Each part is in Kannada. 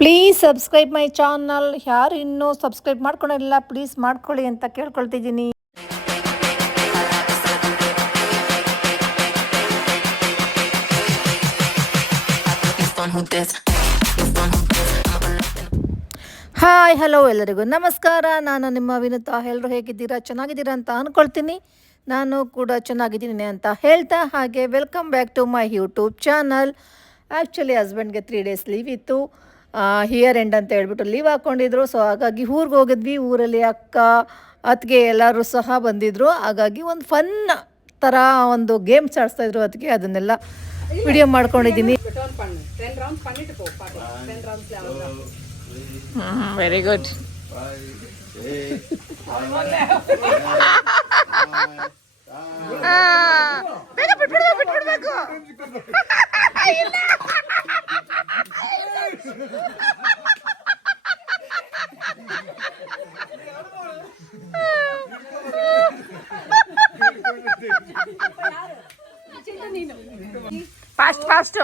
Please subscribe my channel. ಯಾರು ಇನ್ನೂ ಸಬ್ಸ್ಕ್ರೈಬ್ ಮಾಡ್ಕೊಂಡಿಲ್ಲ ಪ್ಲೀಸ್ ಮಾಡ್ಕೊಳ್ಳಿ ಅಂತ ಕೇಳ್ಕೊಳ್ತಿದ್ದೀನಿ. ಹಾಯ್ ಹಲೋ ಎಲ್ಲರಿಗೂ ನಮಸ್ಕಾರ. ನಾನು ನಿಮ್ಮ ವಿನುತಾ. ಎಲ್ಲರೂ ಹೇಗಿದ್ದೀರಾ? ಚೆನ್ನಾಗಿದ್ದೀರಾ ಅಂತ ಅಂದ್ಕೊಳ್ತೀನಿ. ನಾನು ಕೂಡ ಚೆನ್ನಾಗಿದ್ದೀನಿ ಅಂತ ಹೇಳ್ತಾ ಹಾಗೆ welcome back to my YouTube channel. Actually ಹಸ್ಬೆಂಡ್ಗೆ 3 days ಲೀವ್ ಇತ್ತು. ಹಿಯರ್ ಎಂಡ್ ಅಂತ ಹೇಳ್ಬಿಟ್ಟು ಲೀವ್ ಹಾಕ್ಕೊಂಡಿದ್ರು. ಸೊ ಹಾಗಾಗಿ ಊರಿಗೆ ಹೋಗಿದ್ವಿ. ಊರಲ್ಲಿ ಅಕ್ಕ ಅತ್ತಿಗೆ ಎಲ್ಲರೂ ಸಹ ಬಂದಿದ್ದರು. ಹಾಗಾಗಿ ಒಂದು ಫನ್ ಥರ ಒಂದು ಗೇಮ್ಸ್ ಆಡಿಸ್ತಾಯಿದ್ರು. ಅದಕ್ಕೆ ಅದನ್ನೆಲ್ಲ ವಿಡಿಯೋ ಮಾಡ್ಕೊಂಡಿದ್ದೀನಿ. Very good. ಬೇಗ ಬಿಟ್ಬಿಡ್ಬೇಕು. Fast fast.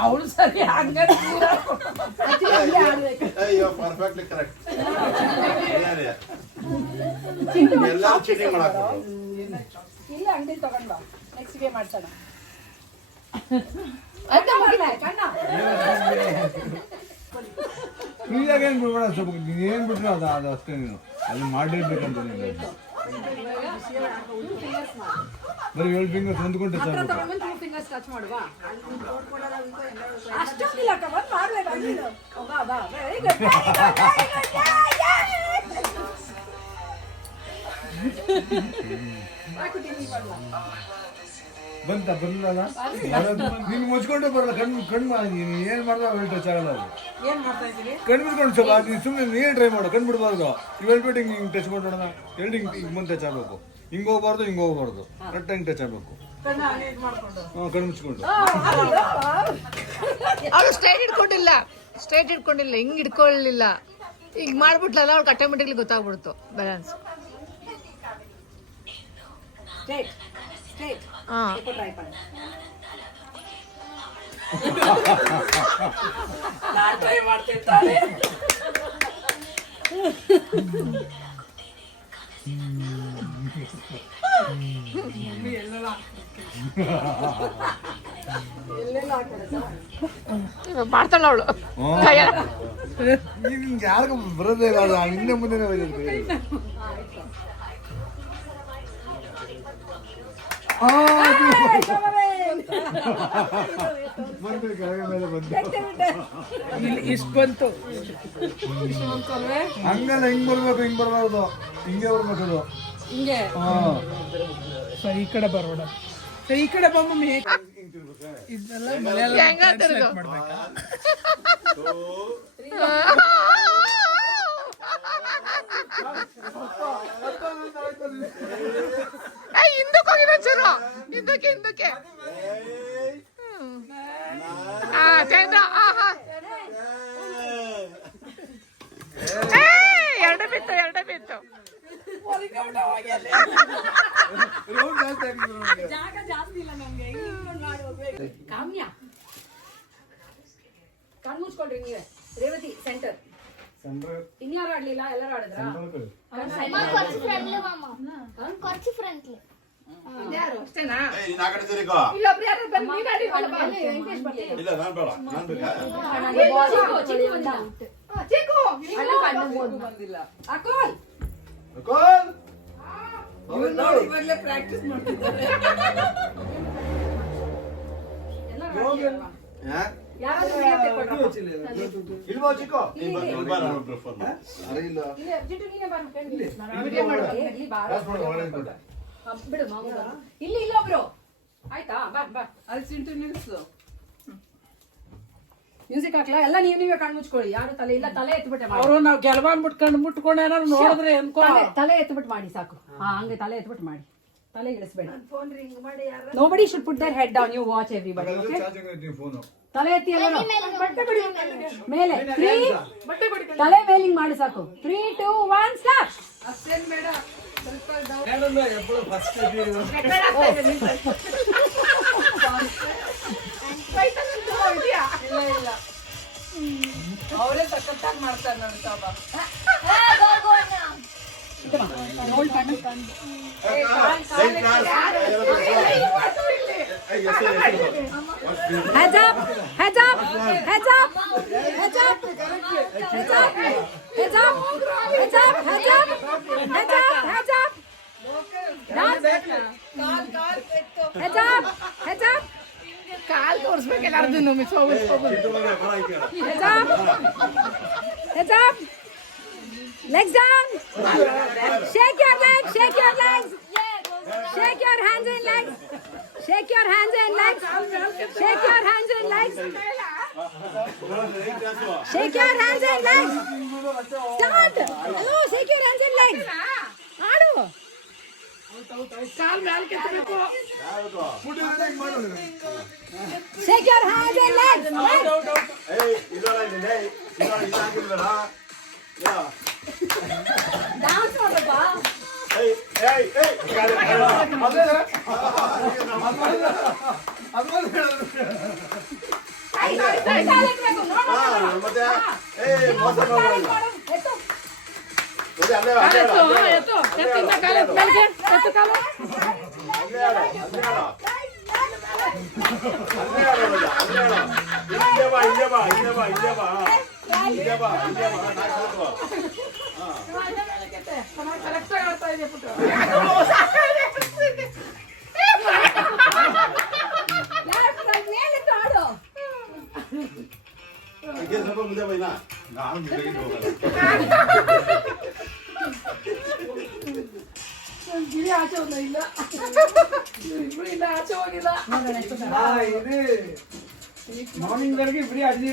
ಅವಳು ಸರಿ ಪರ್ಫೆಕ್ಟ್ಲಿ ಕರೆಕ್ಟ್. ಎಲ್ಲ ಚೀಟಿಂಗ್ ಮಾಡಾಕ ಇಲ್ಲ ಅಂಗಡಿ ತಗೊಂಡ್ ಬಾ. ನೆಕ್ಸ್ಟ್ ಗೇಮ್ ಮಾಡ್ಸೋಣ. ಫ್ರೀಯಾಗಿ ಏನು ಬಿಡ್ಬೇಡ. ಸ್ವಲ್ಪ ನೀನೇನು ಬಿಟ್ರು ಅದು ಅಷ್ಟೇ. ನೀನು ಅಲ್ಲಿ ಮಾಡಿರ್ಬೇಕಂತ ಬರೀ 7 ಫಿಂಗರ್ಸ್ ಹೊಂದ್ಕೊಂಡೆ ಟಚ್ ಮಾಡುವ. ಅಷ್ಟೊಂದಿಲ್ಲ ಬಂದ್ ಮಾಡ್ಬೇಕು. ಬಂತ ಬರಲ್ಲ. ನೀನು ಮುಚ್ಕೊಂಡೆ ಬರಲ್ಲ. ಕಣ್ಣು ನೀನು ಏನು ಮಾಡ್ದ ಟಚ್ ಆಗಲ್ಲ. ಅದು ಕಣ್ಣು ಬಿಡ್ಕೊಂಡು ಸ್ವಲ್ಪ ನೀನು ಸುಮ್ಮನೆ ನೀನು ಟ್ರೈ ಮಾಡು. ಕಣ್ಣು ಬಿಡಬಾರ್ದು. ಹೇಳ್ಬಿಟ್ಟು ಹಿಂಗೆ ಟಚ್ ಮಾಡೋಣ. ಹಿಂಗೆ ಮುಂದೆ ಟಚ್ ಆಗಬೇಕು. ಹಿಂಗೆ ಹೋಗ್ಬಾರ್ದು ಹಿಂಗೆ ಹೋಗ್ಬಾರ್ದು. ಕರೆಕ್ಟ್ ಹಿಂಗೆ ಟಚ್ ಆಗಬೇಕು. ಹಾಂ ಕಣ್ಣು ಮುಚ್ಕೊಂಡು. ಅವಳು ಸ್ಟ್ರೈಟ್ ಇಟ್ಕೊಂಡಿಲ್ಲ ಹಿಂಗೆ ಇಟ್ಕೊಳ್ಳಿಲ್ಲ. ಈಗ ಮಾಡ್ಬಿಟ್ಲಲ್ಲ ಅವ್ಳು ಆಟೋಮೆಟಿಕ್ಲಿ ಗೊತ್ತಾಗ್ಬಿಡ್ತು ಬ್ಯಾಲೆನ್ಸ್. ಮಾಡ್ತಾಳ ಅವಳು. ಯಾರಿಗೂ ಬರೋದೇ ಇಲ್ಲ. ಹಿಂದೆ ಮುಂದೆ ಬಂದು ಕೆಳಗೆ ಮೇಲೆ ಬಂದು ಇಷ್ಟು ಬಂತು. ಹಂಗಲ್ಲ. ಹಿಂಗ್ ಬರ್ಬೇಕು. ಹಿಂಗ್ ಬರಬಾರ್ದು. ಹಿಂಗೆ ಬರ್ಬೇಕದು. ಹಿಂಗೆ ಸರಿ. ಈ ಕಡೆ ಬರೋಣ. ಈ ಕಡೆ ಬಮ್ಮಿ. ಇದನ್ನೆಲ್ಲ ಮಾಡ್ಬೇಕಾ? ಹಿಂದಕ್ಕೆ ಹೋಗಿರೋ ಚೂರು. ಹಿಂದಕ್ಕೆ ಎರಡೇ ಬಿತ್ತು. ಕಾಮ್ಯ ಕಣ್ಣು ಮುಚ್ಕೊಳ್ರಿ ನೀವೇ. ರೇವತಿ ಸೆಂಟರ್. ಇನ್ಯಾರು ಆಡ್ಲಿಲ್ಲ? ಎಲ್ಲರೂ ಆಡಿದ್ರ? ಯಾರು ಅಷ್ಟೇನಾ? ಇಲ್ಲೊಬ್ರು ಯಾರು ಬಂದು ನೀನ್ ಆಡಿ. ಇಲ್ಲ ನಾನು ಬೇಡ. ನಾನು ಬೇಕಾ? ಚಿಕ್ಕು ಬಂದಿಲ್ಲ. ಅಕೋಲ್ ಇವಾಗಲೇ ಪ್ರಾಕ್ಟೀಸ್ ಮಾಡ್ತಿದ್ದಾರೆ. ಇಲ್ವಾ ಚಿಕ್ಕೋ? ಬಿಡು ಮಾಮೂಲು. ಇಲ್ಲಿ ಇಲ್ಲೊಬ್ರು ಆಯ್ತಾ ಬಾ ಬಾ ಅಲ್ಲಿ ಸಿಂಟು ನಿಲ್ಸು. ಮ್ಯೂಸಿಕ್ ಹಾಕ್ಲಾ ಎಲ್ಲ ನೀವೇ ಕಣ್ಣು ಮುಚ್ಕೊಳ್ಳಿ. ಯಾರು ತಲೆ ಇಲ್ಲ, ತಲೆ ಎತ್ಬಿಟ್ಟೆ ಮಾಡಿ. ಅವರು ನಾವು ಕೆಲವೊಂದು ಮುಟ್ಕೊಂಡು ಏನಾದ್ರು ನೋಡಿದ್ರೆ ಅನ್ಕೋ. ತಲೆ ಎತ್ಬಿಟ್ಟು ಮಾಡಿ ಸಾಕು. ಹಾ ಹಂಗೆ ತಲೆ ಎತ್ಬಿಟ್ಟು ಮಾಡಿ, ತಲೆ ಇಳಿಸ್ಬೇಡಿ. Nobody should put their head down. You watch everybody. Okay, phone ತಲೆ ಎತ್ತಿ ಎಲ್ಲ ಮೇಲೆ 3 ತಲೆ ಮೇಲಿಂಗ್ ಮಾಡಿ ಸಾಕು. 3 2 1 ಸ್ಟಾರ್ಟ್. ಅಷ್ಟೇನ್ ಬೇಡ, ಸ್ವಲ್ಪ ಏನಂದ್ರೆ ಎప్పుడు ಫಸ್ಟ್ ಇಲ್ಲ ಅವರೇ ಸಖತ್ತಾಗಿ ಮಾಡ್ತಾರೆ ನನ್ನ ಸಾಬ. Heads up, heads up, heads up, heads up, heads up, heads up, heads up, heads up, heads up, heads up. Dance. Heads up, heads up. ಕಾಲ್ ತೋರಿಸ್ಬೇಕು ಎಲ್ಲಾರ್ದು ಮಿಸ್ ಹೋಗ್ಬೇಕು. Heads up, heads up. Legs down. Shake your legs, shake your legs. Shake your hands and legs. Shake your hands and legs. Shake your hands and legs. Shake your hands and legs. Start. Hello, shake your hands and legs. Adu. ಕಾಲ್ ಮ್ಯಾಲ್ ಕೆತ್ತಬೇಕು. Shake your hands and legs. Dance ಮಾಡಪ್ಪ. ಎತ್ತಿಂದ ಕಾಲು ಎತ್ತು ಮೇಲ್ಗೆ, ಎತ್ತು ಕಾಲು. ಕರೆಕ್ಟ್ ಆಗಿ ಹೇಳ್ತಾ ಇದೆ ಪುಟ್ಟ. ಮೇಲಿಟ್ಟು ಆಡು. ಸ್ವಲ್ಪ ಮುಂದೆ ಬೈನಾ ನಾನು ಮುಂದೆ ಹೋಗಲ್ಲ. ಗಿರಿ ಆಚೆ ಹೋದ ಇಲ್ಲ, ಇಬ್ರು ಇಲ್ಲ ಆಚೆ ಹೋಗಿಲ್ಲ. ಮಾರ್ನಿಂಗ್ ವರೆಗೆ ಫ್ರೀ 15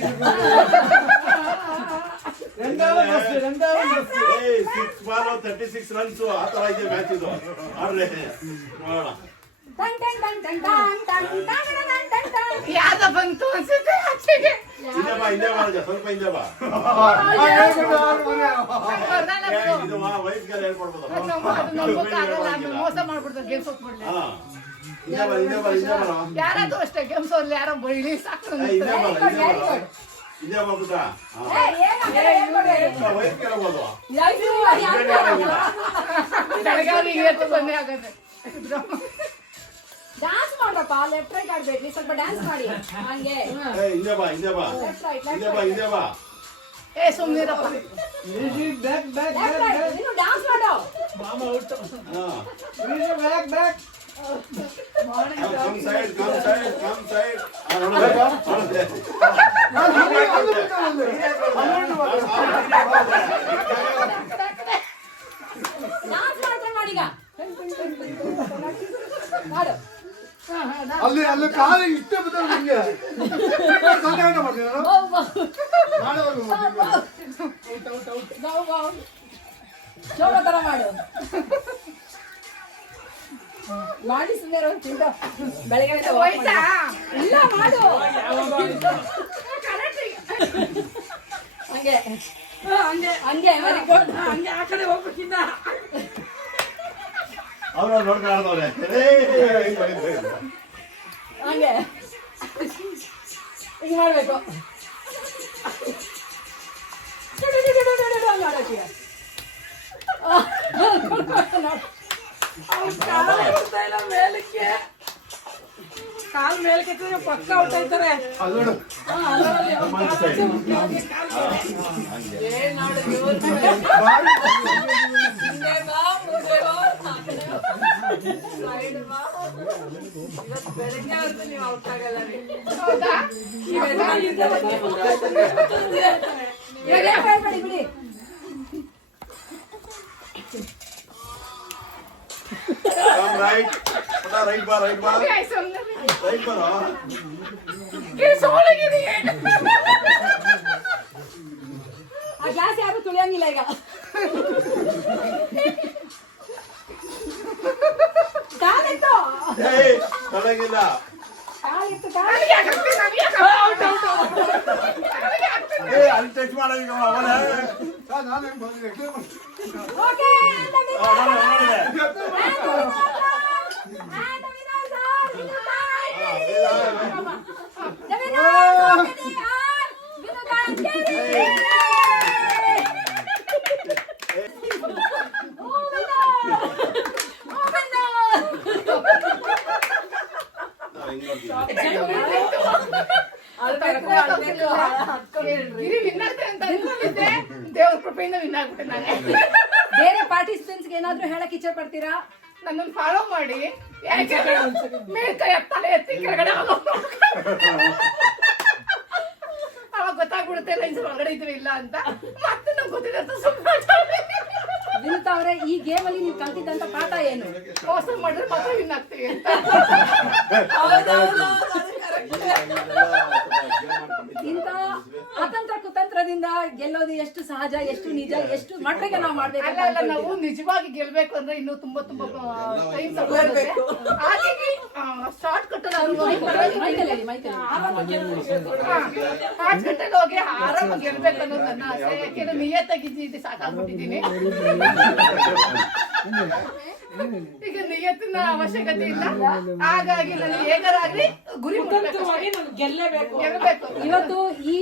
6 ಬಾಲ್ 36 ರನ್ಸ್ ಆ ತರ ಇದೆ ಮ್ಯಾಚ್ ಇದು. ಆಡ್ರೆ ನೋಡೋಣ. Ton ton ton ton ton ton ton ton ton ton. ಯಾವ್ದೋ ಬಂತು ಅನ್ಸುತ್ತೆ ಆಚೆಗೆ. ಹಿಂದೆ ಬಾ ಸ್ವಲ್ಪ ಹಿಂದೆ ಬಾ. ಇದು ವಯಸ್ಸಿಗೆಲ್ಲ ಹೇಳ್ಕೊಡ್ಬೋದು. ಮೋಸ ಮಾಡ್ಬಿಡ್ತಾರೆ ಗೇಮ್ಸ್ ಹೋಗ್ಬಿಡ್ಲಿ. ಹಾ ಹಿಂದೆ ಬಾ ಯಾರಾದ್ರೂ ಅಷ್ಟೇ ಗೇಮ್ಸ್ ಅವ್ರಲ್ಲಿ ಯಾರೋ ಬೈಲಿ ಸಾಕು. ಹಿಂದೆ ಬಾ ಪುಟ್ಟ. ವಯಸ್ಸಿಗೆ ಹೇಳ್ಬೋದು. ಬೆಳಗಾವಿಗೆ ಎತ್ತು ಸೊನ್ನೆ ಆಗತ್ತೆ. ಡ್ಯಾನ್ಸ್ ಮಾಡ್ರಪ್ಪ. ಲೆಫ್ಟ್ ರೈಟ್ ಆಡ್ಬೇಡಿ, ಸ್ವಲ್ಪ ಡ್ಯಾನ್ಸ್ ಮಾಡಿ ಹಂಗೆ. ಹಿಂದೆ ಬಾ ಹಿಂದೆ ಬಾ. ಏ ಸುಮ್ಮನಿರಪ್ಪ. ಬ್ಯಾಕ್ ಬ್ಯಾಕ್ ಲೆಫ್ಟ್ ರೈಟ್ ನೀನು ಡ್ಯಾನ್ಸ್ ಮಾಡು. Come side. ಡ್ಯಾನ್ಸ್ ಮಾಡ್ಕೊಂಡು ಮಾಡೀಗ ಮಾಡು. ಅಲ್ಲಿ ಕಾಲು ಇಷ್ಟೇ ಬಿದ್ದರೆ ನಿಮಗೆ ಸಂಧಾನ ಮಾಡ್ತೀನಿ ನಾನು. ಚೋಳ ತರ ಮಾಡು. ಮಾಡಿ ಸುಮ್ಮನೆ ತಿಂದು ಬೆಳಗ್ಗೆ ಹೋಯ್ತಾ? ಇಲ್ಲ ಮಾಡು ಹಂಗೆ ಹಂಗೆ ಹಂಗೆ ಹಂಗೆ ಆ ಕಡೆ ಹೋಗ್ಬೇಕಿನ್ನ. ಅವ್ರು ನೋಡ್ಕೊಂಡವ್ರೆ ಹಂಗೆ ಹಿಂಗೆ ಮಾಡ್ಬೇಕು. ಮಾಡೋಕೆ ಮೇಲಕ್ಕೆ ಕಾಲ್ ಮೇಲಕ್ಕೆ ಪಕ್ಕ ಹೊಟ್ಟೈತಾರೆ. ಬೆಳಗ್ಗೆ ಅವ್ರದ್ದು ನೀವು ಔಟ್ ಆಗಲ್ಲ ರೀ. ಹೌದಾ? ಬಿಡಿ. Come right. ರೈಟ್ ಬಾ ರೈಟ್ ಬಾ ರೈಟ್ ಬರೋ ಆ ಗ್ಲಾಸ್ ಯಾರು ತುಳಿಯಂಗಿಲ್ಲ ಈಗ. ಕಾಲಿತ್ತು ಏಯ್ ತೊಡಗಿಲ್ಲ ಕಾಲಿತ್ತು ಏ ಅಲ್ಲಿ ಟೆಸ್ಟ್ ಮಾಡೋದೀಗ ಅವನೇ ನಾನು ಹೆಂಗ್ ಬಂದಿದ್ದೆ ಓಕೆ ದೇವ್ರ ಕೃಪೆಯಿಂದ ವಿನ್ ಆಗ್ಬಿಟ್ಟೆ ನಾನೇ. ಬೇರೆ ಪಾರ್ಟಿಸಿಪೆಂಟ್ಸ್ಗೆ ಏನಾದ್ರೂ ಹೇಳಕ್ ಇಚ್ಛೆ ಪಡ್ತೀರಾ? ನನ್ನನ್ನು ಫಾಲೋ ಮಾಡಿ. ಯಾಕೆ ಮೇಲ್ಕೈ ತಲೆ ಎತ್ತಿ ಕೆಳಗಡೆ ಅವಾಗ ಗೊತ್ತಾಗ್ಬಿಡುತ್ತೆ ಲೈನ್ಸ್ ಒಳಗಡೆ ಇದ್ವಿ ಇಲ್ಲ ಅಂತ. ಮತ್ತೆ ನಮ್ಗೆ ಗೊತ್ತಿದೆ ಅಂತ ಸುಮ್ಮನೆ ವಿನುತಾ ಅವರೇ, ಈ ಗೇಮ್ ಅಲ್ಲಿ ನೀವು ಕಲ್ತಿದ್ದಂತ ಪಾಠ ಏನು? ಮೋಸ ಮಾಡಿದ್ರೆ ಮಾತ್ರ ವಿನ್ ಆಗ್ತೀವಿ ಅಂತ. ಇಂತ ಅತಂತ್ರ ಕುತಂತ್ರದಿಂದ ಗೆಲ್ಲೋದು ಎಷ್ಟು ಸಹಜ, ಎಷ್ಟು ನಿಜ, ಎಷ್ಟು ಮಟ್ಟಿಗೆ ನಾವು ಮಾಡ್ಬೇಕು? ಅಲ್ಲ ಅಲ್ಲ, ನಾವು ನಿಜವಾಗಿ ಗೆಲ್ಬೇಕು ಅಂದ್ರೆ ಇನ್ನೂ ತುಂಬಾ ತುಂಬಾ ಟೈಮ್ ತಗೊಳ್ಳುತ್ತೆ. ಹಾಗಾಗಿ ಶಾರ್ಟ್ ಕಟ್ ಮೈಕಲ್ಲಿ ಪಾಂಚ್ ಗಂಟೆಗೆ ಹೋಗಿ ಆರಾಮಾಗಿ ಗೆಲ್ಬೇಕು ಅನ್ನೋದು ನನ್ನ ಆಸೆ. ಯಾಕೆಂದ್ರೆ ನಿಯತ್ತಾಗಿದ್ದು ಸಾಕಾಗ್ಬಿಟ್ಟಿದ್ದೀನಿ. ಈಗ ನಿಯತ್ತಿನ ಅವಶ್ಯಕತೆ ಇಲ್ಲ. ಹಾಗಾಗಿ ನನಗೆ ಹೇಗಾರಾಗ್ಲಿ ಗುರಿ ಗೆಲ್ಲಬೇಕು. ಇವತ್ತು ಈ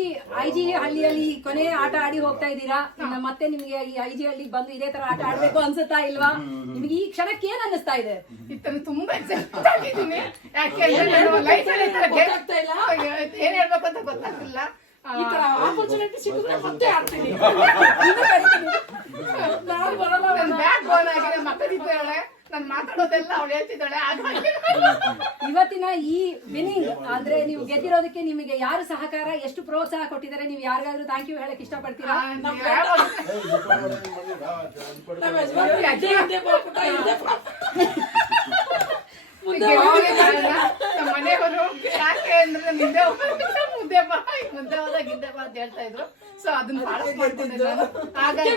ಐಜಿ ಹಳ್ಳಿಯಲ್ಲಿ ಕೊನೆ ಆಟ ಆಡಿ ಹೋಗ್ತಾ ಇದ್ದೀರಾ. ಇನ್ನು ಮತ್ತೆ ನಿಮ್ಗೆ ಈ ಐಜಿ ಹಳ್ಳಿಗೆ ಬಂದು ಇದೇ ತರ ಆಟ ಆಡ್ಬೇಕು ಅನ್ಸುತ್ತಾ ಇಲ್ವಾ? ನಿಮ್ಗೆ ಈ ಕ್ಷಣಕ್ಕೆ ಏನ್ ಅನ್ನಿಸ್ತಾ ಇದೆ? ಇತ್ತನ ತುಂಬಾ ಎಕ್ಸೈಟ್ ಆಗಿದ್ದೀನಿ. ಯಾಕೆಂದ್ರೆ ನಾನು ಲೈಫಲ್ಲಿ ಏನ್ ಹೇಳ್ಬೇಕು ಅಂತ ಗೊತ್ತಾಗ್ತಿಲ್ಲ. ಆಪರ್ಚುನಿಟಿ ಸಿಕ್ಕಿದ್ರೆ ಮತ್ತೆ ಆಡ್ತೀನಿ. ನನ್ನ ಬ್ಯಾಕ್ ಬೋನ್ ಆಗಿದೆ. ಮಕ್ಕಳಿದ್ದಾಳೆ, ನಾನು ಮಾತಾಡೋದೆಲ್ಲ ಅವಳು ಹೇಳ್ತಿದ್ದಾಳೆ. ಇವತ್ತಿನ ಈ ವಿನಿಂಗ್ ಅಂದ್ರೆ ನೀವು ಗೆದ್ದಿರೋದಕ್ಕೆ ನಿಮಗೆ ಯಾರು ಸಹಕಾರ, ಎಷ್ಟು ಪ್ರೋತ್ಸಾಹ ಕೊಟ್ಟಿದ್ದಾರೆ? ನೀವು ಯಾರಿಗಾದ್ರೂ ಥ್ಯಾಂಕ್ ಯು ಹೇಳಕ್ ಇಷ್ಟಪಡ್ತೀರಾ? ನಮ್ಮ ಮನೆಯವರು ಯಾಕೆ ಅಂದ್ರೆ ನಿಂದೆ ಮುದ್ದೆ ಬಾ ಮುದ್ದೆ ಹೋದಾಗ ಹಿಂದೆ ಬಾ ಅಂತ ಹೇಳ್ತಾ ಇದ್ರು. ಸೊ ಅದನ್ನ ಫಾಲೋ ಮಾಡ್ಕೊಂಡೆ ನಾನು. ಹಾಗಾಗಿ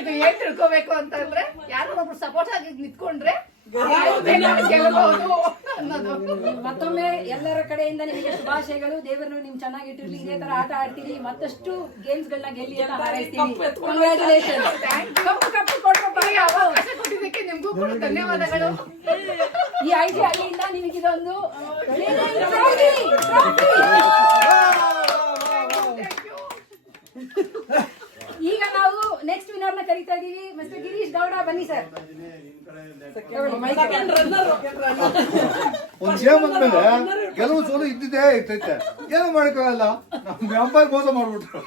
ಇದು ಏನ್ ತಿಳ್ಕೋಬೇಕು ಅಂತಂದ್ರೆ ಯಾರೋ ಒಬ್ರು ಸಪೋರ್ಟ್ ಆಗಿ ನಿಂತ್ಕೊಂಡ್ರೆ ಗೆಲ್ಲಬಹುದು ಅನ್ನೋದು. ಮತ್ತೊಮ್ಮೆ ಎಲ್ಲರ ಕಡೆಯಿಂದ ನಿಮಗೆ ಶುಭಾಶಯಗಳು. ದೇವರು ನಿಮ್ ಚೆನ್ನಾಗಿಟ್ಟಿರ್ಲಿ, ಇದೇ ತರ ಆಟ ಆಡ್ತೀರಿ, ಮತ್ತಷ್ಟು ಗೇಮ್ಸ್ ಗಳನ್ನ ಗೆಲ್ಲಿ ಅಂತ ಹಾರೈಸ್ತೀವಿ. ಕಂಗ್ರಾಚುಲೇಷನ್. ಕಪ್ಪು ಕೊಟ್ರಪ್ಪ. ಅವಕಾಶ ಕೊಟ್ಟಿದ್ದಕ್ಕೆ ನಿಮ್ಗೂ ಕೂಡ ಧನ್ಯವಾದಗಳು. ಈ ಐಜಿ ಹಳ್ಳಿಯಿಂದ ನಿಮಗಿದೊಂದು ಈಗ ನಾವು ನೆಕ್ಸ್ಟ್ ವಿನ್ನರ್ನ ಕರೀತಾ ಇದೀವಿ. ಮಿಸ್ಟರ್ ಗಿರೀಶ್ ಗೌಡ, ಬನ್ನಿ ಸರ್. ಒಂದ್ ಗೇಮ್ ಅಂದ್ಮೇಲೆ ಕೆಲವು ಸೋಲು ಇದ್ದಿದ್ದೇ ಇರ್ತೈತೆ, ಏನು ಮಾಡಕ್ಕಾಗಲ್ಲ. ನಮ್ಗೆ ಅಂಪೈರ್ ಮೋಸ ಮಾಡ್ಬಿಟ್ರು.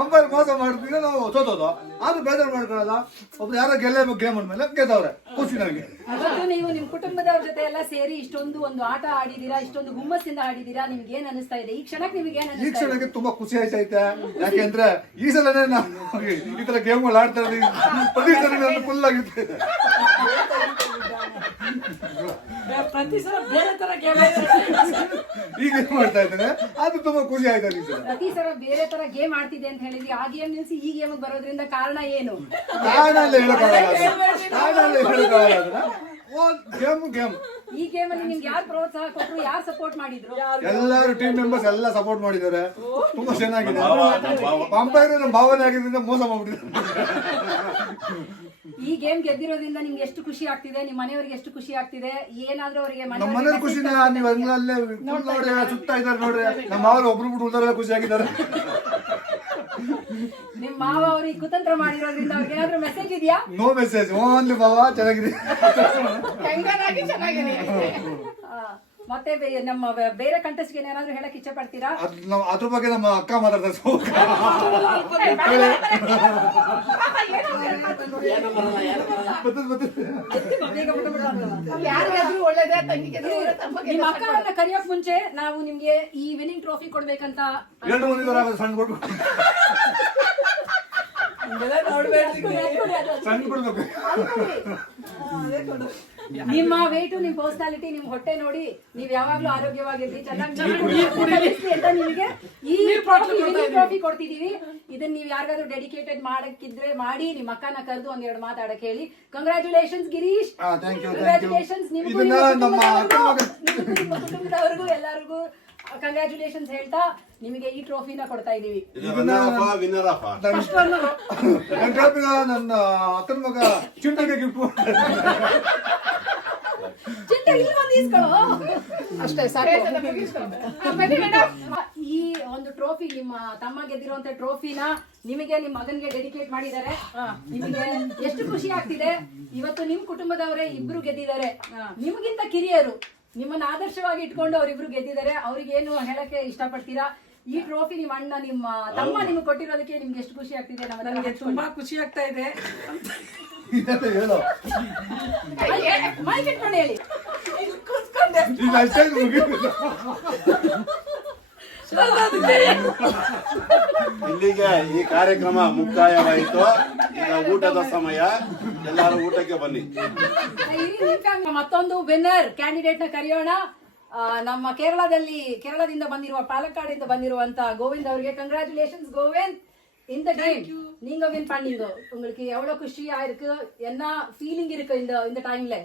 ಅಂಪೈರ್ ಮೋಸ ಮಾಡ್ತಿದ್ರೆ ನಾವು ಸೋತೋದು. ಆದ್ರೂ ಬೇಜಾರು ಮಾಡ್ಕೊಳ್ಳಲ್ಲ. ಒಬ್ರು ಯಾರೋ ಗೆಲ್ಲೇಬೇಕು ಗೇಮ್ ಅಂದ್ಮೇಲೆ ಗೆದ್ದವ್ರೆ, ಖುಷಿ ನನಗೆ. ಇವತ್ತು ನೀವು ನಿಮ್ ಕುಟುಂಬದವ್ರ ಜೊತೆ ಎಲ್ಲ ಸೇರಿ ಇಷ್ಟೊಂದು ಒಂದು ಆಟ ಆಡಿದೀರಾ, ಇಷ್ಟೊಂದು ಹುಮ್ಮಸ್ಸಿಂದ ಆಡಿದೀರಾ. ನಿಮ್ಗೆ ಏನ್ ಅನಿಸ್ತಾ ಇದೆ ಈ ಕ್ಷಣಕ್ಕೆ? ನಿಮ್ಗೆ ಏನ್ ಈ ಅನಿಸ್ತಾ ಇದೆ? ಕ್ಷಣಕ್ಕೆ ತುಂಬಾ ಖುಷಿ ಆಯ್ತೈತೆ. ಯಾಕೆಂದ್ರೆ ಈ ಸಲನೇ ನಾವು ಈ ತರ ಗೇಮ್ಗಳು ಆಡ್ತಾ ಇದ್ದೀವಿ. ಪ್ರತಿ ಸಲ ಫುಲ್ ಆಗಿರ್ತೈತೆ. ಪ್ರತಿ ಸಲ ಬೇರೆ ತರ ಗೇಮ್ ಈಗ ಏನ್ ಮಾಡ್ತಾ ಇದ್ದೇನೆ, ಅದು ತುಂಬಾ ಖುಷಿ ಆಯ್ತು. ಪ್ರತಿ ಸಲ ಬೇರೆ ತರ ಗೇಮ್ ಆಡ್ತಿದೆ ಅಂತ ಹೇಳಿದ್ರಿ. ಆ ಗೇಮ್ ನಿಲ್ಸಿ ಈ ಗೇಮ್ ಬರೋದ್ರಿಂದ ಕಾರಣ ಏನು? ಕಾರಣ ಎಲ್ಲ ಹೇಳಕ್ಕಾಗಲ್ಲ. ಗೇಮ್ ಈ ಗೇಮ್ ಅಲ್ಲಿ ನಿಮ್ಗೆ ಯಾರು ಪ್ರೋತ್ಸಾಹ ಕೊಟ್ರು, ಯಾರು ಸಪೋರ್ಟ್ ಮಾಡಿದ್ರು? ಎಲ್ಲರೂ ಟೀಮ್ ಮೆಂಬರ್ಸ್ ಎಲ್ಲ ಸಪೋರ್ಟ್ ಮಾಡಿದ್ದಾರೆ. ತುಂಬಾ ಚೆನ್ನಾಗಿದೆ. ಅಂಪೈರ್ ನಮ್ಮ ಭಾವನೆ ಆಗಿದ್ದರಿಂದ ಮೋಸ ಮಾಡ್ಬಿಟ್ಟಿದ್ದಾರೆ. ಈ ಗೇಮ್ ಗೆದ್ದಿರೋದ್ರಿಂದ ನಿಮ್ಗೆ ಎಷ್ಟು ಖುಷಿ ಆಗ್ತಿದೆ? ನಿಮ್ಮ ಮನೆಯವರಿಗೆ ಎಷ್ಟು ಖುಷಿ ಆಗ್ತಿದೆ? ಏನಾದ್ರೂ ಅವರಿಗೆ ನಮ್ಮ ಮನೆಯವ್ರ ಖುಷಿನ ನೀವು ಅಲ್ಲೇ ನೋಡ್ರಿ, ಸುತ್ತಾ ಇದ್ದಾರೆ ನೋಡ್ರಿ. ನಮ್ಮ ಮಾವರು ಒಬ್ರು ಬಿಟ್ಟು ಉಳಿದವರೆಲ್ಲ ಖುಷಿಯಾಗಿದ್ದಾರೆ. ನಿಮ್ ಮಾವ ಅವ್ರಿಗೆ ಕುತಂತ್ರ ಮಾಡಿರೋದ್ರಿಂದ ಅವ್ರಿಗೆ ಏನಾದ್ರು ಮೆಸೇಜ್ ಇದೆಯಾ? ನೋ ಮೆಸೇಜ್, ಓನ್ಲಿ ಬಾವಾ ಚೆನ್ನಾಗಿದೆ. ಹೆಂಗನಾಗಿ ಚೆನ್ನಾಗಿದೆ. ಮತ್ತೆ ನಮ್ಮ ಬೇರೆ ಕಂಟೆಸ್ಟ್ಗೆ ಏನಾದ್ರು ಹೇಳಕ್ ಇಚ್ಛೆ ಪಡ್ತೀರಾ? ಅದ್ರ ಬಗ್ಗೆ ನಮ್ಮ ಅಕ್ಕ ಮಾತಾಡ್ತಾರೆ. ಯಾರಿಗಾದ್ರೂ ಒಳ್ಳೇದೇ, ತಂಗಿಗೆ ನಿಮ್ಮ ಅಕ್ಕವನ್ನ ಕರೆಯೋಕ್ ಮುಂಚೆ ನಾವು ನಿಮ್ಗೆ ಈ ವಿನ್ನಿಂಗ್ ಟ್ರೋಫಿ ಕೊಡ್ಬೇಕಂತ 2 ಮಂದಿ ಸಣ್ಣ ಕೊಡ್ಬೇಕು. ಸಣ್ಣ ಕೊಡ್ಬೇಕು. ನಿಮ್ಮ ವೇಟು, ನಿಮ್ಮ ಪರ್ಸನಾಲಿಟಿ, ನಿಮ್ಮ ಹೊಟ್ಟೆ ನೋಡಿ ನೀವು ಯಾವಾಗ್ಲೂ ಆರೋಗ್ಯವಾಗಿರ್ಲಿ, ಚೆನ್ನಾಗಿ ಅಂತ ನಿಮಗೆ ಈ ಟ್ರೋಫಿ ಕೊಡ್ತಿದೀವಿ. ಇದನ್ನ ನೀವು ಯಾರಿಗಾದ್ರೂ ಡೆಡಿಕೇಟೆಡ್ ಮಾಡಕ್ಕಿದ್ರೆ ಮಾಡಿ, ನಿಮ್ಮ ಅಕ್ಕನ ಕರೆದು ಒಂದೆರಡು ಮಾತಾಡಕ್ ಹೇಳಿ. ಕಂಗ್ರಾಚುಲೇಷನ್ಸ್ ಗಿರೀಶ್, ಕಂಗ್ರಾಚುಲೇಷನ್ಸ್ ನಿಮ್ಗೂ, ನಿಮ್ಮ ಕುಟುಂಬದವರಿಗೂ ಎಲ್ಲರಿಗೂ ಕಂಗ್ರಾಚುಲೇಷನ್ಸ್ ಹೇಳ್ತಾ ನಿಮಗೆ ಈ ಟ್ರೋಫಿನ ಕೊಡ್ತಾ ಇದೀವಿ. ನನ್ನ ಅಕ್ಕನ ಮಗ ಚಿಂಟೆಗೆ ಗಿಫ್ಟ್ ಅಷ್ಟೇ ಸಾಕು. ಈ ಒಂದು ಟ್ರೋಫಿ, ನಿಮ್ಮ ತಮ್ಮ ಗೆದ್ದಿರುವಂತ ಟ್ರೋಫಿನ ನಿಮಗೆ, ನಿಮ್ಮ ಮಗನ್ಗೆ ಡೆಡಿಕೇಟ್ ಮಾಡಿದ್ದಾರೆ. ನಿಮಗೆ ಎಷ್ಟು ಖುಷಿ ಆಗ್ತಿದೆ. ಇವತ್ತು ನಿಮ್ ಕುಟುಂಬದವರೇ ಇಬ್ರು ಗೆದ್ದಿದ್ದಾರೆ. ನಿಮ್ಗಿಂತ ಕಿರಿಯರು, ನಿಮ್ಮನ್ನ ಆದರ್ಶವಾಗಿ ಇಟ್ಕೊಂಡು ಅವರಿಬ್ರು ಗೆದ್ದಿದ್ದಾರೆ. ಅವ್ರಿಗೆ ಏನು ಹೇಳಕ್ಕೆ ಇಷ್ಟಪಡ್ತೀರಾ? ಈ ಟ್ರೋಫಿ ನಿಮ್ಮ ಅಣ್ಣ, ನಿಮ್ಮ ತಮ್ಮ ನಿಮ್ಗೆ ಕೊಟ್ಟಿರೋದಕ್ಕೆ ನಿಮ್ಗೆ ಎಷ್ಟು ಖುಷಿ ಆಗ್ತಿದೆ? ನನಗೆ ತುಂಬಾ ಖುಷಿ ಆಗ್ತಾ ಇದೆ. ಹೇಳೋ ಮೈಕ್ ಇಟ್ಕೊಂಡು ಹೇಳಿ. ಇಲ್ಲಿಗೆ ಈ ಕಾರ್ಯಕ್ರಮ ಮುಕ್ತಾಯವಾಯಿತು. ಈಗ ಊಟದ ಸಮಯ, ಎಲ್ಲರೂ ಊಟಕ್ಕೆ ಬನ್ನಿ. ಮತ್ತೊಂದು ವಿನ್ನರ್ ಕ್ಯಾಂಡಿಡೇಟ್ ನ ಕರೆಯೋಣ. ನಮ್ಮ ಕೇರಳದಿಂದ ಬಂದಿರುವ, ಪಾಲಕ್ಕಾಡಿಂದ ಬಂದಿರುವಂತ ಗೋವಿಂದ್ ಅವರಿಗೆ ಕಂಗ್ರಾಚುಲೇಷನ್ಸ್ கோவிந்த். இந்த கேம் நீங்க வின் பண்ணீங்க. உங்களுக்கு எவ்வளவு குஷியா இருக்கு? என்ன ஃபீலிங் இருக்கு இந்த டைம்ல?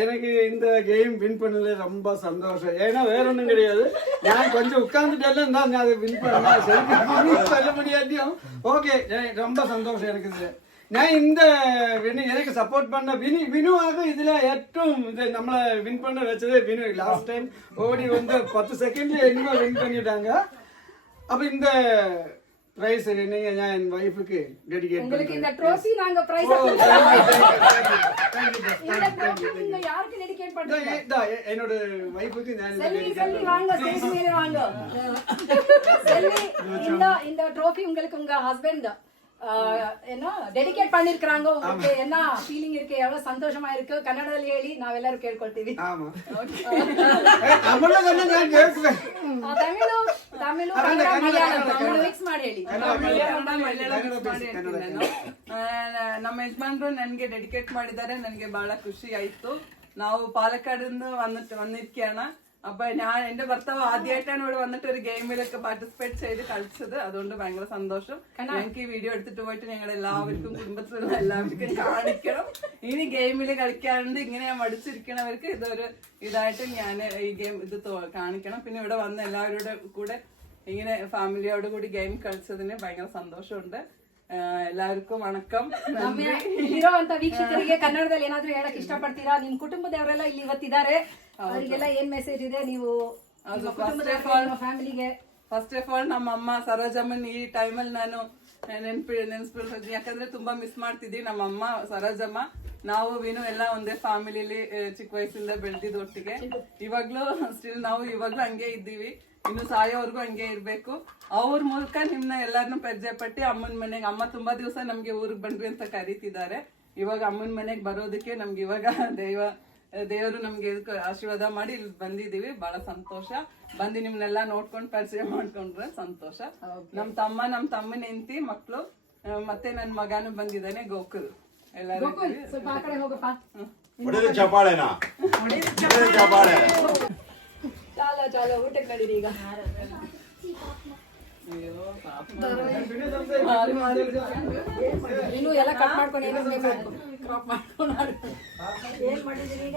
எனக்கு இந்த கேம் வின் பண்ணல ரொம்ப சந்தோஷம். ஏன்னா வேற ஒண்ணும் கிடையாது, நான் கொஞ்சம் உட்கார்ந்துட்டேன் தான் அதை வின் பண்ணேன். சரி சொல்ல முடியாட்டியும் ஓகே, ரொம்ப சந்தோஷம் எனக்கு இது. நான் இந்த எனக்கு சப்போர்ட் பண்ண வினுவாக இதுல ஏற்றும் இது நம்மளை வின் பண்ண வச்சதே வினு. லாஸ்ட் டைம் ஓடி வந்து 10 செகண்ட்ல என்னமோ வின் பண்ணிட்டாங்க. அப்ப இந்த பிரைஸ் நீங்க நான் என் வைஃபுக்கு டெடிகேட் உங்களுக்கு இந்த ட்ரோஃபி நாங்க பிரைஸ் இந்த ட்ரோஃபி நீங்க யாருக்கு டெடிகேட் பண்றீங்க? என்னோட வைஃபுக்கு நான் செல்வி வாங்க, ஸ்டேஜ் மேல வாங்க. செல்வி, இந்த ட்ரோஃபி உங்களுக்கு உங்க ஹஸ்பண்ட் என்ன டெடிகೇಟ್ பண்ணிருக்காங்க. உங்களுக்கு என்ன ಫೀಲಿಂಗ್ இருக்கு? எவ்வளவு சந்தோஷமா இருக்கு? ಕನ್ನಡದಲ್ಲಿ ಹೇಳಿ, ನಾವೆಲ್ಲರೂ ಕೇಳ್ಕೊಳ್ತೀವಿ. ஆமா தமிழ்ல சொன்னா நான் கேக்குவேன். ತಮಿಳು ಕನ್ನಡ ಮಲಯಾಳಂ ಮಿಕ್ಸ್ ಮಾಡಿ ಹೇಳಿ. ನಮ್ಮ ಯಜಮಾನ್ರು ನನ್ಗೆ ಡೆಡಿಕೇಟ್ ಮಾಡಿದ್ದಾರೆ. ನನ್ಗೆ ಬಹಳ ಖುಷಿ ആയിತು. ನಾವು പാലക്കാടിന്ന് വന്നിരിക്കുകയാണ്. അപ്പൊ ഞാൻ എന്റെ ഭർത്താവ് ആദ്യമായിട്ടാണ് ഇവിടെ വന്നിട്ട് ഒരു ഗെയിമിലൊക്കെ പാർട്ടിസിപ്പേറ്റ് ചെയ്ത് കളിച്ചത്. അതുകൊണ്ട് ഭയങ്കര സന്തോഷം. ഞങ്ങൾക്ക് ഈ വീഡിയോ എടുത്തിട്ട് പോയിട്ട് ഞങ്ങൾ എല്ലാവർക്കും, കുടുംബത്തിലുള്ള എല്ലാവർക്കും കാണിക്കണം. ഇനി ഗെയിമിൽ കളിക്കാറുണ്ട്, ഇങ്ങനെ മടിച്ചിരിക്കണവർക്ക് ഇതൊരു ഇതായിട്ട് ഞാൻ ഈ ഗെയിം ഇത് കാണിക്കണം. പിന്നെ ഇവിടെ വന്ന എല്ലാവരുടെ കൂടെ ഇങ്ങനെ ഫാമിലിയോട് കൂടി ഗെയിം കളിച്ചതിന് ഭയങ്കര സന്തോഷമുണ്ട്. ಎಲ್ಲರಿಗೂ ವಣಕಂ. ಇಲ್ಲಿರುವಂತ ವೀಕ್ಷಕರಿಗೆ ಕನ್ನಡದಲ್ಲಿ ಏನಾದ್ರೂ ಹೇಳಕ್ ಇಷ್ಟಪಡ್ತೀರಾ? ನಿಮ್ ಕುಟುಂಬದವರೆಲ್ಲ ಇಲ್ಲಿ ಇವತ್ತಿದ್ದಾರೆ, ಅವರಿಗೆಲ್ಲ ಏನ್ ಮೆಸೇಜ್ ಇದೆ ನೀವು ಫ್ಯಾಮಿಲಿಗೆ? ಫಸ್ಟ್ ಆಫ್ ಆಲ್ ನಮ್ಮ ಅಮ್ಮ ಸರೋಜಮ್ಮನ್ ಈ ಟೈಮಲ್ಲಿ ನಾನು ನೆನ್ಸ್ಬಿಡ್ತೀನಿ. ಯಾಕಂದ್ರೆ ತುಂಬಾ ಮಿಸ್ ಮಾಡ್ತಿದ್ವಿ ನಮ್ಮ ಅಮ್ಮ ಸರೋಜಮ್ಮ. ನಾವು ವಿನು ಎಲ್ಲ ಒಂದೇ ಫ್ಯಾಮಿಲಿಲಿ ಚಿಕ್ಕ ವಯಸ್ಸಿಂದ ಬೆಳೆದಿದ್ದು ಒಟ್ಟಿಗೆ. ಇವಾಗ್ಲೂ ಸ್ಟಿಲ್ ನಾವು ಇವಾಗ್ಲೂ ಹಂಗೆ ಇದ್ದೀವಿ. ಇನ್ನು ಸಾಯೋವರೆಗೂ ಹಂಗೆ ಇರ್ಬೇಕು. ಅವ್ರ ಮೂಲಕ ನಿಮ್ನ ಎಲ್ಲಾರನ್ನು ಪರಿಚಯ ಪಟ್ಟಿ ಅಮ್ಮನ ಮನೆಗೆ, ಅಮ್ಮ ತುಂಬಾ ದಿವಸ ನಮ್ಗೆ ಊರಿಗೆ ಬನ್ರಿ ಅಂತ ಕರೀತಿದ್ದಾರೆ. ಇವಾಗ ಅಮ್ಮನ ಮನೆಗೆ ಬರೋದಕ್ಕೆ ನಮ್ಗೆ ಇವಾಗ ದೇವರು ನಮ್ಗೆ ಆಶೀರ್ವಾದ ಮಾಡಿ ಇಲ್ಲಿ ಬಂದಿದೀವಿ. ಬಹಳ ಸಂತೋಷ. ಬಂದು ನಿಮ್ನೆಲ್ಲ ನೋಡ್ಕೊಂಡು ಪರಿಚಯ ಮಾಡ್ಕೊಂಡ್ರೆ ಸಂತೋಷ. ನಮ್ ತಮ್ಮನ ಹೆಂಡತಿ, ಮಕ್ಳು, ಮತ್ತೆ ನನ್ ಮಗನು ಬಂದಿದ್ದಾನೆ, ಗೋಕುಲ್. ಎಲ್ಲರೂ ಸ್ವಲ್ಪ ಆ ಕಡೆ ಹೋಗಪ್ಪ. ಚಪಾಳೆನಾ ಚಪಾಳೆ. ಚಾಲೋ ಊಟಕ್ಕೆ ನಡೀರಿ ಈಗ. ಇನ್ನು ಎಲ್ಲ ಕಟ್ ಮಾಡ್ಕೊಂಡು ಏನೋ ಕ್ರಾಪ್ ಮಾಡ್ಕೊಂಡು ಏನ್ ಮಾಡಿದೀರಿ ಈಗ?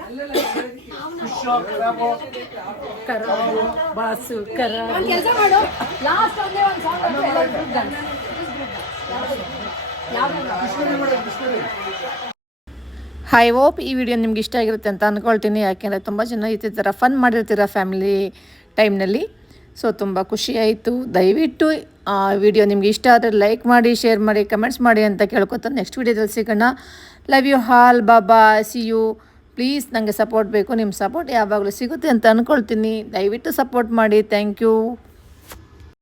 ಬಾಸು ಕರ ಕೆಲಸ ಮಾಡು. ಲಾಸ್ಟ್ ಒಂದೇ ಒಂದು ಸಾಂಗ್ ಐ ಹೋಪ್ ಈ ವಿಡಿಯೋ ನಿಮ್ಗೆ ಇಷ್ಟ ಆಗಿರುತ್ತೆ ಅಂತ ಅಂದ್ಕೊಳ್ತೀನಿ. ಯಾಕೆಂದರೆ ತುಂಬ ಜನ ಈ ಥರ ಫನ್ ಮಾಡಿರ್ತೀರ ಫ್ಯಾಮಿಲಿ ಟೈಮ್ನಲ್ಲಿ. ಸೊ ತುಂಬ ಖುಷಿಯಾಯಿತು. ದಯವಿಟ್ಟು ಆ ವಿಡಿಯೋ ನಿಮ್ಗೆ ಇಷ್ಟ ಆದರೆ ಲೈಕ್ ಮಾಡಿ, ಶೇರ್ ಮಾಡಿ, ಕಮೆಂಟ್ಸ್ ಮಾಡಿ ಅಂತ ಕೇಳ್ಕೊತ ನೆಕ್ಸ್ಟ್ ವಿಡಿಯೋದಲ್ಲಿ ಸಿಗೋಣ. ಲವ್ ಯು ಹಾಲ್, ಬಾಬಾ, ಸಿ ಯು. ಪ್ಲೀಸ್ ನನಗೆ ಸಪೋರ್ಟ್ ಬೇಕು. ನಿಮ್ಮ ಸಪೋರ್ಟ್ ಯಾವಾಗಲೂ ಸಿಗುತ್ತೆ ಅಂತ ಅಂದ್ಕೊಳ್ತೀನಿ. ದಯವಿಟ್ಟು ಸಪೋರ್ಟ್ ಮಾಡಿ. Thank you.